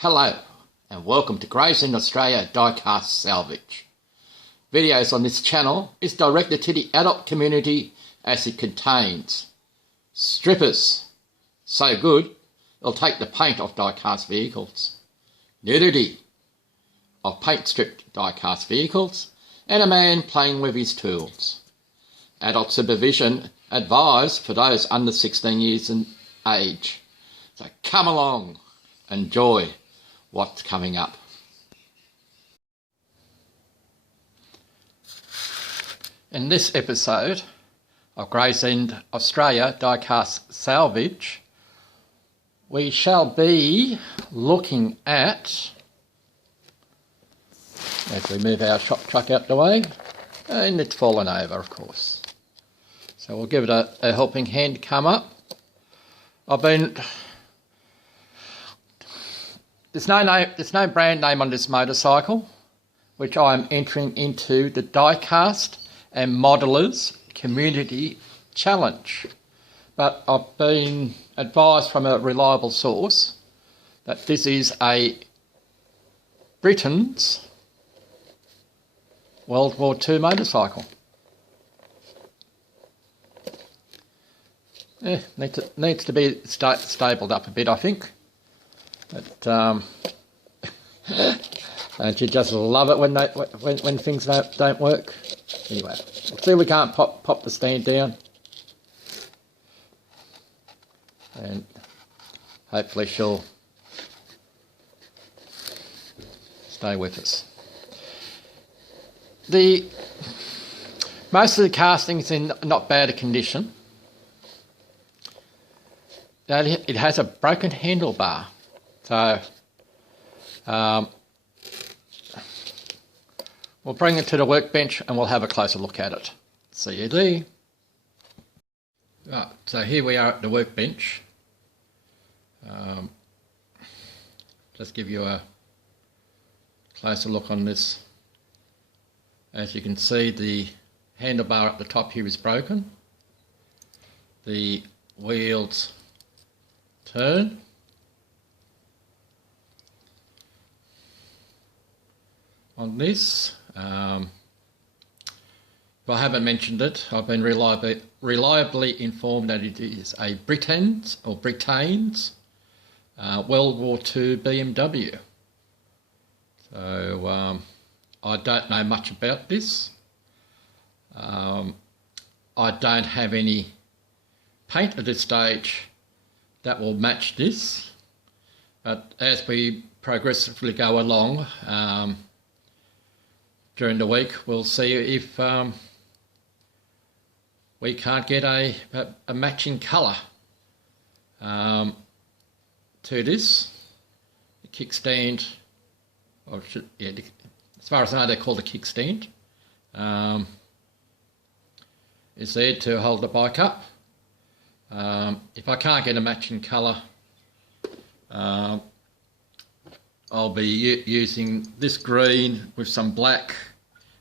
Hello and welcome to Britains Australia Diecast Salvage. Videos on this channel is directed to the adult community as it contains strippers, so good it'll take the paint off diecast vehicles, nudity of paint stripped diecast vehicles, and a man playing with his tools. Adult supervision advised for those under 16 years in age. So come along, enjoy what's coming up. In this episode of Britains Australia Diecast Salvage, we shall be looking at, as we move our shop truck out the way, and it's fallen over, of course. So we'll give it a helping hand to come up. There's no brand name on this motorcycle, which I'm entering into the Diecast and Modellers Community Challenge. But I've been advised from a reliable source that this is a Britains World War II motorcycle. Needs to be stabled up a bit, I think. But don't you just love it when things don't work? Anyway, we'll see if we can't pop the stand down, and hopefully she'll stay with us. Most of the casting's in not bad a condition. It has a broken handlebar. So we'll bring it to the workbench and we'll have a closer look at it. See you there. Right, so here we are at the workbench. Just give you a closer look on this. As you can see, the handlebar at the top here is broken. The wheels turn. On this, if I haven't mentioned it, I've been reliably informed that it is a Britains World War II BMW. So I don't know much about this. I don't have any paint at this stage that will match this, but as we progressively go along, during the week, we'll see if we can't get a matching colour to this. The kickstand, as far as I know, they're called a kickstand, is there to hold the bike up. If I can't get a matching colour, I'll be using this green with some black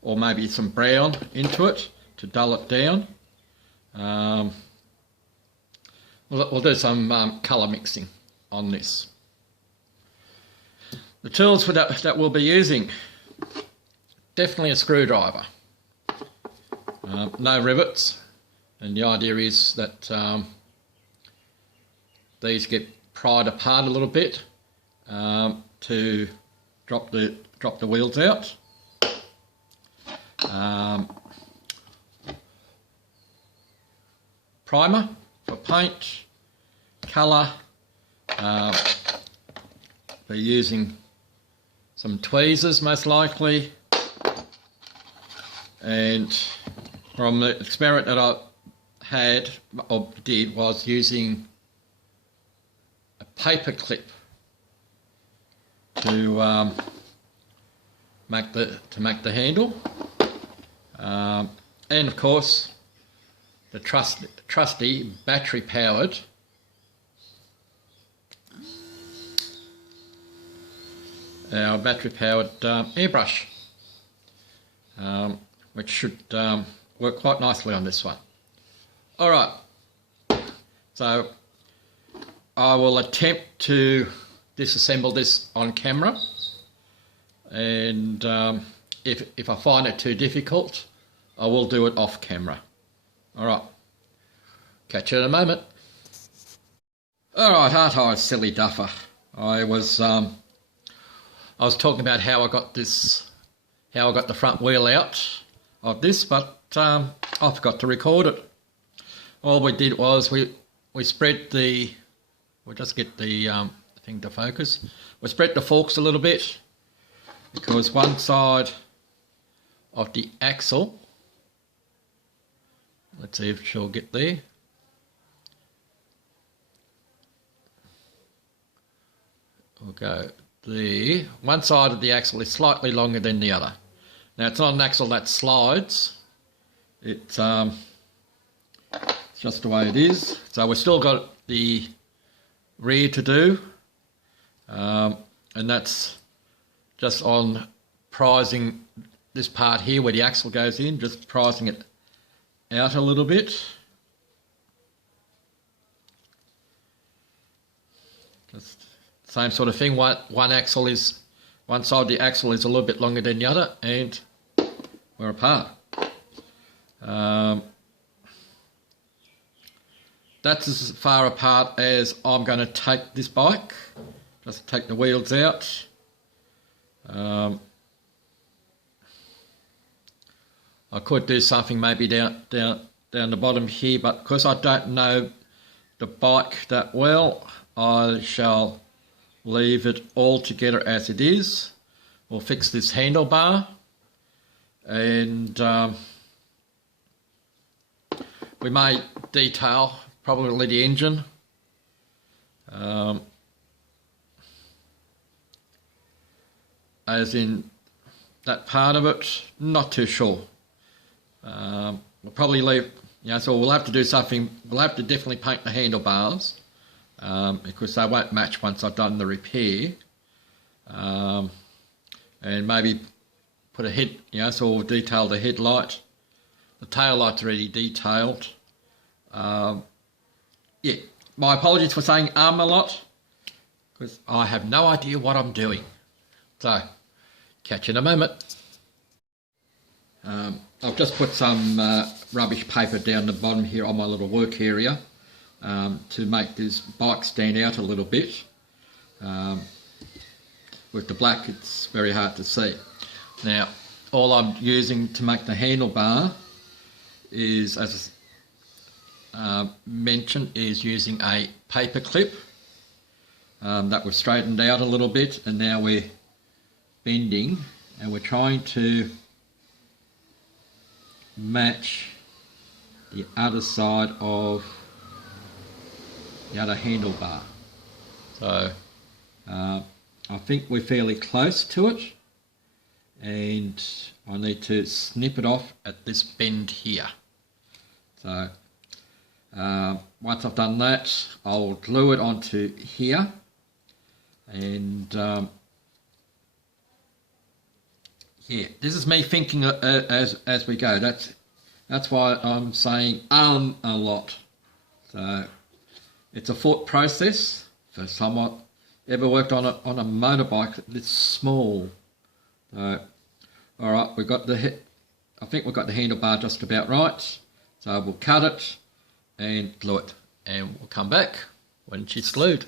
or maybe some brown into it to dull it down. We'll do some colour mixing on this. The tools for that we'll be using, definitely a screwdriver. No rivets, and the idea is that these get pried apart a little bit to drop the wheels out. Primer for paint, colour. Be using some tweezers most likely, and from the experiment that I had or did was using a paper clip to make the handle, and of course the trusty battery powered airbrush, which should work quite nicely on this one. Alright, so I will attempt to disassemble this on camera, and if I find it too difficult, I will do it off camera. Alright, catch you in a moment. Alright, aren't I a silly duffer? I was talking about how I got the front wheel out of this, but I forgot to record it. All we did was we spread the, we'll just get the thing to focus. We spread the forks a little bit because one side of the axle, let's see if she'll get there. We'll go there. One side of the axle is slightly longer than the other. Now it's not an axle that slides. It's just the way it is. So we've still got the rear to do, and that's just on prising this part here where the axle goes in, just prising it out a little bit. Just same sort of thing. One side of the axle is a little bit longer than the other, and we're apart. That's as far apart as I'm going to take this bike. Just take the wheels out. I could do something maybe down the bottom here, but because I don't know the bike that well, I shall leave it all together as it is. We'll fix this handlebar, and we may detail probably the engine. As in that part of it, not too sure. We'll probably leave, so we'll have to do something. We'll have to definitely paint the handlebars because they won't match once I've done the repair. And maybe put a head, so we'll detail the headlight. The tail light's already detailed. Yeah, my apologies for saying a lot, because I have no idea what I'm doing. So, catch you in a moment. I've just put some rubbish paper down the bottom here on my little work area to make this bike stand out a little bit. With the black, it's very hard to see. Now, all I'm using to make the handlebar is, as mentioned, is using a paper clip that we've straightened out a little bit, and now we're bending and we're trying to match the other side of the other handlebar. So I think we're fairly close to it, and I need to snip it off at this bend here. So once I've done that, I'll glue it onto here, and yeah, this is me thinking as we go. That's why I'm saying a lot. So it's a thought process for someone ever worked on a motorbike this small. So all right, we've got I think we've got the handlebar just about right. So we'll cut it and glue it, and we'll come back when she's glued.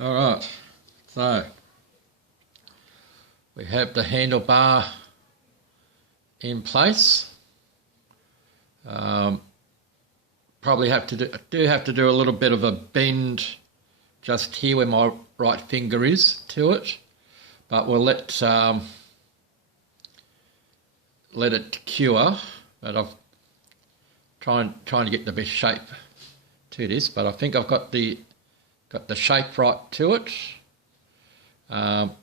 All right, so we have the handlebar in place. Probably have to do a little bit of a bend just here where my right finger is to it, but we'll let it cure. But I've trying to get the best shape to this, but I think I've got the shape right to it. Our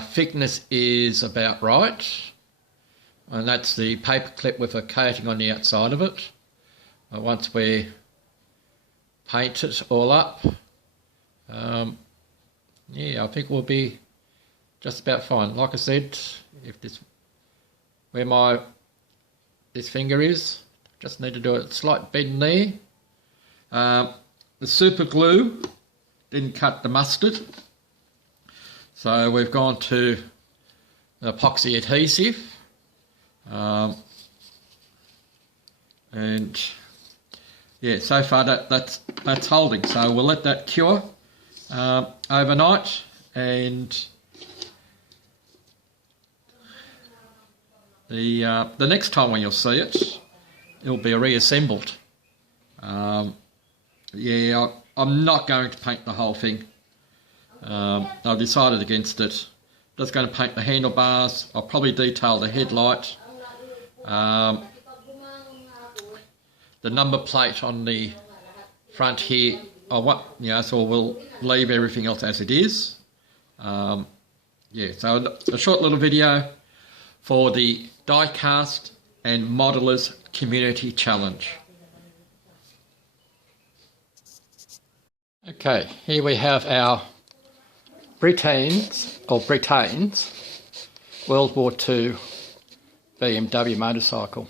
thickness is about right, and that's the paper clip with a coating on the outside of it. Once we paint it all up, yeah, I think we'll be just about fine. Like I said, if where this finger is, just need to do a slight bend there. The super glue didn't cut the mustard. So we've gone to epoxy adhesive. And yeah, so far that's holding. So we'll let that cure overnight, and the next time when you'll see it, it'll be reassembled. Yeah, I'm not going to paint the whole thing. I've decided against it. Just going to paint the handlebars. I'll probably detail the headlight. The number plate on the front here, so we'll leave everything else as it is. Yeah, so a short little video for the Diecast and Modellers Community Challenge. Okay, here we have our Britains World War II BMW motorcycle.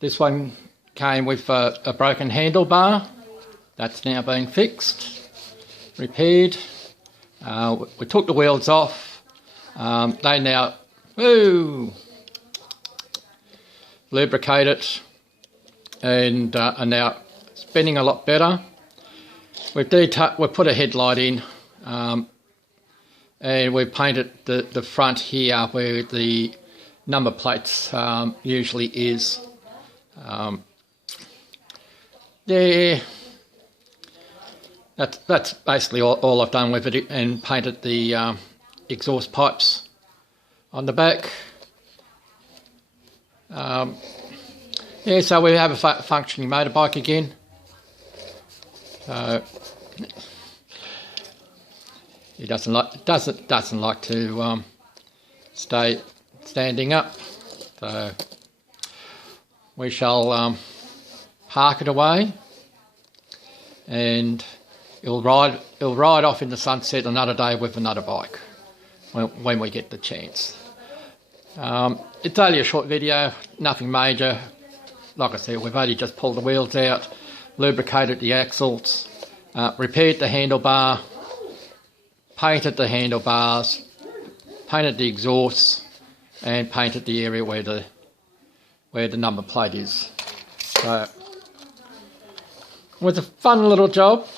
This one came with a broken handlebar. That's now being fixed, repaired. We took the wheels off. They now lubricated and are now spinning a lot better. We've put a headlight in, and we've painted the front here where the number plates usually is. Yeah, that's basically all I've done with it, and painted the exhaust pipes on the back. Yeah, so we have a functioning motorbike again. So he doesn't like to stay standing up. So we shall park it away, and it'll ride off in the sunset another day with another bike when we get the chance. It's only a short video, nothing major. Like I said, we've only just pulled the wheels out, lubricated the axles, repaired the handlebar, painted the handlebars, painted the exhausts, and painted the area where the number plate is. So it was a fun little job.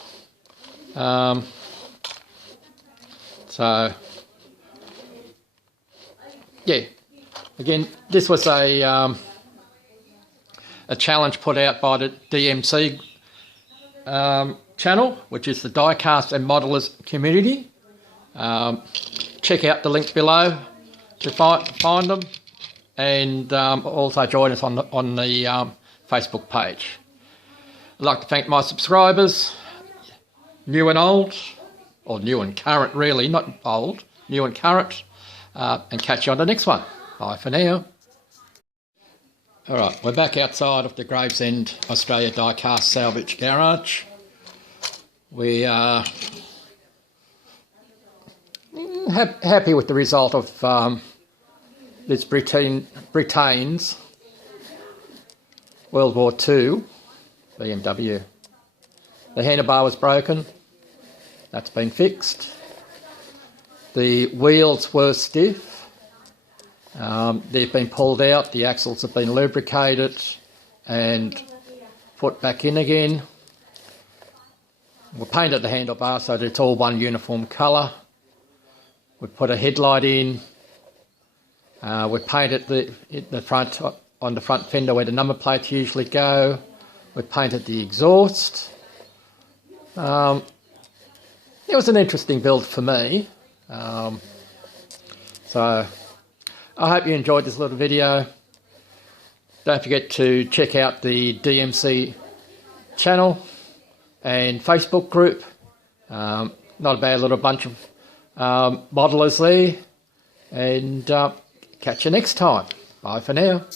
So yeah, again, this was a challenge put out by the DMC channel, which is the Diecast and Modellers Community. Check out the link below to find them, and also join us on the Facebook page. I'd like to thank my subscribers, new and old, or new and current really, not old, new and current, and catch you on the next one. Bye for now. Alright, we're back outside of the Gravesend, Australia Diecast Salvage Garage. We are happy with the result of this Britains World War II BMW. The handlebar was broken. That's been fixed. The wheels were stiff. They've been pulled out. The axles have been lubricated and put back in again. We painted the handlebar so that it's all one uniform colour. We put a headlight in. We painted the front on the front fender where the number plates usually go. We painted the exhaust. It was an interesting build for me. So I hope you enjoyed this little video. Don't forget to check out the DMC channel and Facebook group. Not a bad little bunch of modelers there. And catch you next time. Bye for now.